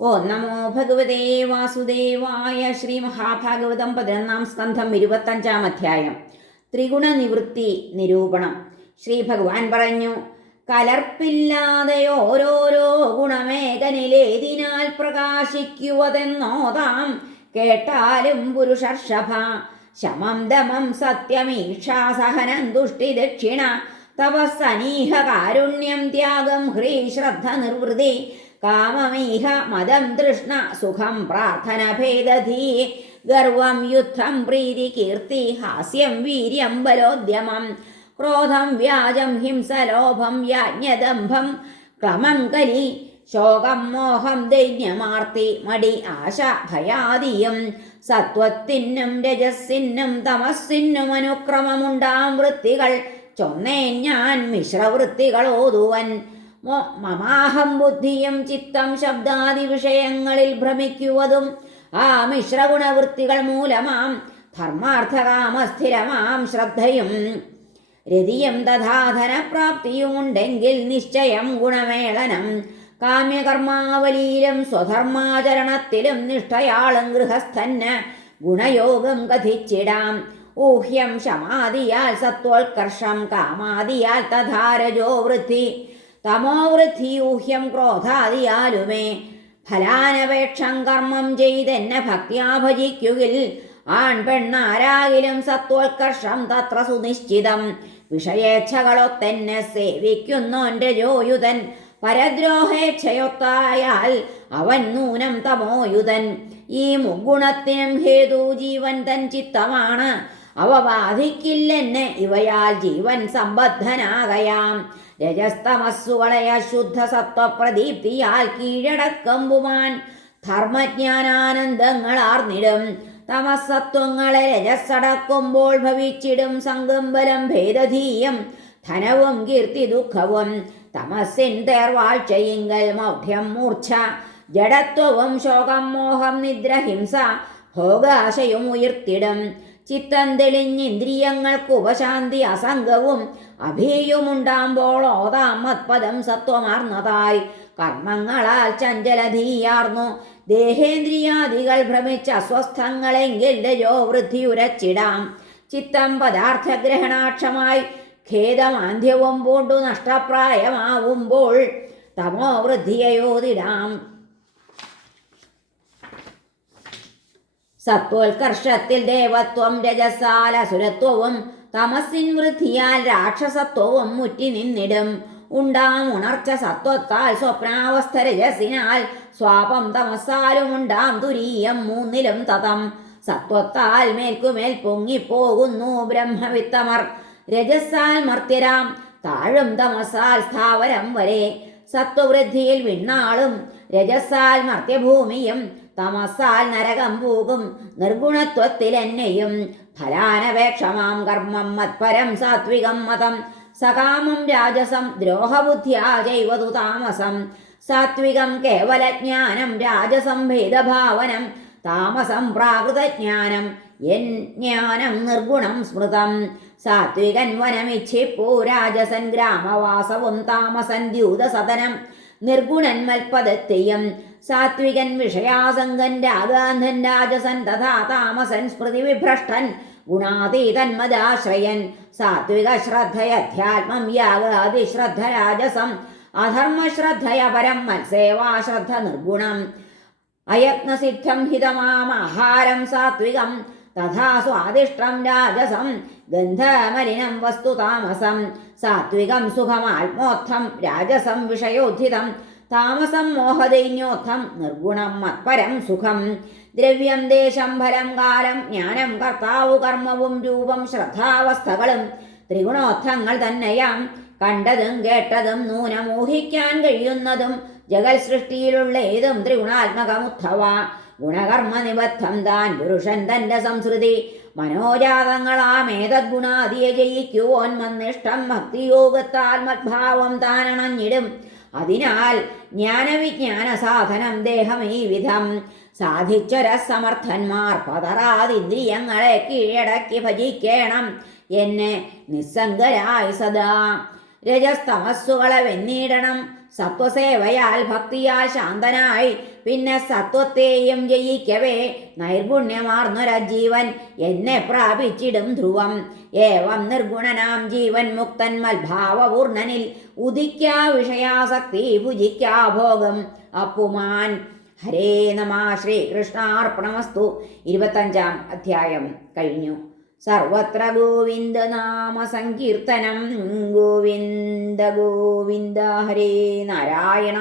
ഓം നമോ ഭഗവതേ വാസുദേവായ. ശ്രീ മഹാഭാഗവതം 11-ാം സ്കന്ധം 25-ാം അധ്യായം. ത്രിഗുണ നിവൃത്തി നിരൂപണം. ശ്രീ ഭഗവാൻ പറഞ്ഞു, കലർപ്പില്ലാതെ ഓരോരോ ഗുണമേകനിലേതിനാൽ പ്രകാശിക്കുവതെന്നോതാം. കേട്ടാലും പുരുഷർഷഭ. ശമം ദമം സത്യമീക്ഷാ സഹനം തുഷ്ടി ദക്ഷിണ തപസ്സനീഹ കാരുണ്യം ത്യാഗം ഹ്രീ ശ്രദ്ധ നിർവൃതി കാമമീഹ മദം തൃഷ്ണ സുഖം പ്രാർത്ഥന ഭേദധീ ഗർവം യുദ്ധം പ്രീതി കീർത്തി ഹാസ്യം വീര്യം ബലോദ്യമം ക്രോധം വ്യാജം ഹിംസ ലോഭം യാജ്ഞദംഭം ക്ലമം കലി ശോകം മോഹം ദൈന്യമാർത്തി മടി ആശ ഭയാദിയും സത്വത്തിനും രജസ്സിനും തമസ്സിനും അനുക്രമമുണ്ടാം വൃത്തികൾ ചൊന്നേൻ ഞാൻ മിശ്രവൃത്തികളോതുവൻ. മമാഹം ബുദ്ധിയും ചിത്തം ശബ്ദാദി വിഷയങ്ങളിൽ ഭ്രമിക്കുവതും ആ മിശ്രഗുണവൃത്തികൾ മൂലമാം ധർമാർത്ഥകാമസ്ഥിരമാം ശ്രദ്ധയും രതിയും തഥാധനപ്രാപ്തിയുമുണ്ടെങ്കിൽ നിശ്ചയം ഗുണമേളനം. കാമ്യകർമാവലിയിലും സ്വധർമാചരണത്തിലും നിഷ്ഠയാളും ഗൃഹസ്ഥന് ഗുണയോഗം കഥിച്ചിടാം. ഊഹ്യം ശമാദിയാൽ സത്വോത്കർഷം കാമാദിയാൽ തഥാരജോ വൃദ്ധി തമോവൃദ്ധി ഊഹ്യം ക്രോധാദിയാലുമേ. ഫലാനപേക്ഷം കർമ്മം ചെയ്തെന്നെ ഭക്തിയാ ഭജിക്കുകിൽ ആൺ പെണ്ണാരാകിലും സത്വോത്കർഷം തത്ര സുനിശ്ചിതം. വിഷയേച്ഛകളൊത്തെന്നെ സേവിക്കുന്നോന്റെ ജോയുധൻ പരദ്രോഹേച്ഛയൊത്തായാൽ അവൻ നൂനം തമോയുധൻ. ഈ മുഗുണത്തിനും ഹേതു ജീവൻ തൻ ചിത്തമാണ്. അവ ബാധിക്കില്ലെന്നെ ഇവയാൽ ജീവൻ സമ്പദ്ധനാകയാം. രജസ്തമസ്സുകളെ അശുദ്ധ സത്വപ്രദീപ്തിയാൽ കീഴടക്കമ്പുമാൻ ധർമ്മജ്ഞാനാനന്ദങ്ങളാർന്നിടും. തമസത്വങ്ങളെ രജസ്സടക്കുമ്പോൾ ഭവിച്ചിടും സംഗംബലം ഭേദധീയം ധനവും കീർത്തി ദുഃഖവും. തമസ്സിൻ തേർവാഴ്ചയിങ്കൽ മൗഢ്യം മൂർച്ഛ ജഡത്വവും ശോകം മോഹം നിദ്ര ഹിംസ ഭോഗാശയും ഉയർത്തിടും. ചിത്തം തെളിഞ്ഞിന്ദ്രിയങ്ങൾക്ക് ഉപശാന്തി അസംഗവും അഭിയുമുണ്ടാകുമ്പോൾ ഓതാം മത്പദം സത്വമാർന്നതായി. കർമ്മങ്ങളാൽ ചഞ്ചലധീയാർന്നു ദേഹേന്ദ്രിയാദികൾ ഭ്രമിച്ച അസ്വസ്ഥങ്ങളെങ്കിൽ രജോ വൃദ്ധി ഉരച്ചിടാം. ചിത്തം പദാർത്ഥഗ്രഹണാക്ഷമായി ഖേദമാന്ധ്യവും പൂണ്ടു നഷ്ടപ്രായമാവുമ്പോൾ തമോ വൃദ്ധിയോതിടാം. സത്വോത്കർഷത്തിൽ ദേവത്വം രജസാൽ അസുരത്വവും തമസിൻ വൃദ്ധിയാൽ രാക്ഷസത്വവും മുറ്റി നിന്നിടും. ഉണ്ടാം ഉണർച്ച സത്വത്താൽ സ്വപ്നാവസ്ഥ രജസിനാൽ സ്വാപം തമസാലുമുണ്ടാം തുരീയം മൂന്നിലും തതം. സത്വത്താൽ മേൽക്കുമേൽ പൊങ്ങിപ്പോകുന്നു ബ്രഹ്മവിത്തമർ. രജസാൽ മർത്യരാം താഴും തമസാൽ സ്ഥാവരം വരെ. സത്വവൃദ്ധിയിൽ വിണ്ണാളും രജസാൽ മർത്യഭൂമിയും തമസാൽ നരകം പോകും നിർഗുണത്വത്തിൽ എന്നെയും. ഫലാനപേക്ഷമാം കർമ്മം മത്പരം സാത്വികം മതം സകാമം രാജസം ദ്രോഹബുദ്ധ്യാ ജൈവതു താമസം. സാത്വികം കേവലജ്ഞാനം രാജസം ഭേദഭാവനം താമസം പ്രാകൃതജ്ഞാനം എൻ ജ്ഞാനം നിർഗുണം സ്മൃതം. സാത്വികൻ വനമിച്ഛിപ്പൂ രാജസൻ ഗ്രാമവാസവും താമസൻ ദ്യൂതസദനം നിർഗുണൻ മൽപദത്തെയും. സാത്വികൻ വിഷയാസംഗൻ രാഗാന്ധൻ രാജസൻ തഥാ താമസൻ സ്മൃതി വിഭ്രഷ്ടൻ ഗുണാതീതൻ മദാശ്രയൻ. സാത്വിക ശ്രദ്ധയധ്യാത്മം യാഗാദിശ്രദ്ധ രാജസം അധർമ്മശ്രദ്ധയ പരം മത്സേവാശ്രദ്ധ നിർഗുണം. അയത്നസിദ്ധം ഹിതമാമാഹാരം സാത്വികം തഥാ സ്വാദിഷ്ടം രാജസം ഗന്ധമലിനം വസ്തു താമസം. സാത്വികം സുഖമാത്മോത്ഥം രാജസം വിഷയോദ്ധിതം താമസം മോഹദൈന്യോത്ഥം നിർഗുണം മത്പരം സുഖം. ദ്രവ്യം ദേശം ഫലം കാലം ജ്ഞാനം കർത്താവു കർമ്മവും രൂപം ശ്രദ്ധാവസ്ഥകളും ത്രിഗുണോത്ഥങ്ങൾ തന്നെയാം. കണ്ടതും കേട്ടതും നൂനം ഊഹിക്കാൻ കഴിയുന്നതും ജഗൽ സൃഷ്ടിയിലുള്ള ഏതും ത്രിഗുണാത്മകമുദ്ധവ. ഗുണകർമ്മ നിബദ്ധം താൻ പുരുഷൻ തന്റെ സംസ്കൃതി മനോജാതങ്ങളാമേതദ്ഗുണാദിയെ ജയിക്കുവോൻ മന്നിഷ്ടം ഭക്തിയോഗത്താൽ മദ്ഭാവം താനണഞ്ഞിടും. അതിനാൽ ജ്ഞാനവിജ്ഞാന സാധനം ദേഹം ഈ വിധം സാധിച്ചൊരസമർത്ഥന്മാർ പതറാതിന്ദ്രിയങ്ങളെ കീഴടക്കി ഭജിക്കേണം എന്നെ നിസ്സംഗരായി സദാ. രജസ്തമസ്സുകളെ വെന്നീടണം സത്വസേവയാൽ ഭക്തിയാൽ ശാന്തനായി പിന്നെ സത്വത്തെയും ജയിക്കവേ നൈർഗുണ്യമാർന്നൊരജീവൻ എന്നെ പ്രാപിച്ചിടും ധ്രുവം. ഏവം നിർഗുണനാം ജീവൻ മുക്തൻ മൽഭാവപൂർണനിൽ ഉദിക്കാ വിഷയാസക്തി ഭുജിക്കാ ഭോഗം അപ്പുമാൻ. ഹരേ നമ. ശ്രീകൃഷ്ണാർപ്പണമസ്തു. 25-ാം അധ്യായം കഴിഞ്ഞു. സർവത്ര ഗോവിന്ദ നാമ സങ്കീർത്തനം. ഗോവിന്ദ ഗോവിന്ദ. ഹരേ നാരായണ.